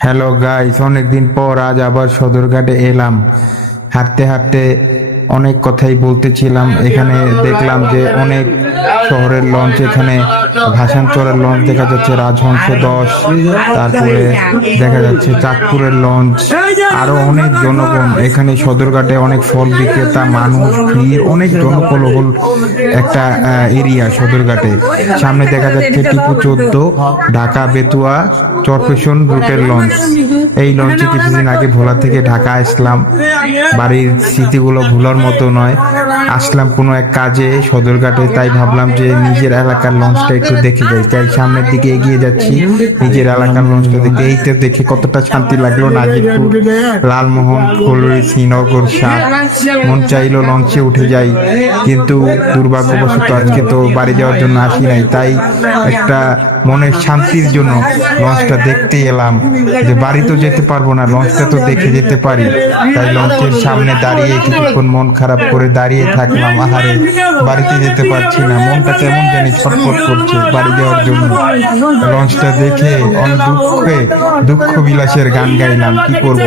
Hello guys, অনেকদিন পর আজ আবার সদরঘাটে এলাম। হাঁটতে হাঁটতে অনেক কথাই বলতেছিলাম। এখানে দেখলাম যে অনেক শহরের লঞ্চ, এখানে ভাসানচরের লঞ্চ দেখা যাচ্ছে, রাজহংস 10, তারপরে দেখা যাচ্ছে চাঁদপুরের লঞ্চ, আরো অনেক জনগণ। এখানে সদরঘাটে অনেক ফল বিক্রেতা, মানুষ, ভিড়, অনেক জনকোলাহল একটা এরিয়া সদরঘাটে। সামনে দেখা যাচ্ছে টিপু 14 ঢাকা বেতুয়া চরপেশন রুটের লঞ্চ। এই লঞ্চে কিছুদিন আগে ভোলা থেকে ঢাকা আসলাম। বাড়ির স্মৃতিগুলো ভোলার মতো নয়। আসলাম কোনো এক কাজে সদরঘাটে, তাই ভাবলাম যে নিজের এলাকার লঞ্চটা একটু দেখে যাই, তাই সামনের দিকে এগিয়ে যাচ্ছি নিজের এলাকার লঞ্চটা দেখতে। এইটা দেখে কতটা শান্তি লাগলো। নাজিরপুর, লালমোহন, ফুলবাড়ী, শ্রীনগর, সাত, মন চাইলো লঞ্চে উঠে যাই, কিন্তু দুর্ভাগ্যবশত আজকে তো বাড়ি যাওয়ার জন্য আসি নাই। তাই একটা মনের শান্তির জন্য লঞ্চটা দেখতে এলাম, যে বাড়ি তো যেতে পারবো না, লঞ্চটা তো দেখে যেতে পারি। তাই লঞ্চের সামনে দাঁড়িয়ে কিছুক্ষণ মন খারাপ করে দাঁড়িয়ে থাকলাম। আহারে, বাড়িতে যেতে পারছি না, মনটা কেমন জানি ছটফট করছে বাড়ি যাওয়ার জন্য। লঞ্চটা দেখে অনেক দুঃখ বিলাসের গান গাইলাম, কি করব।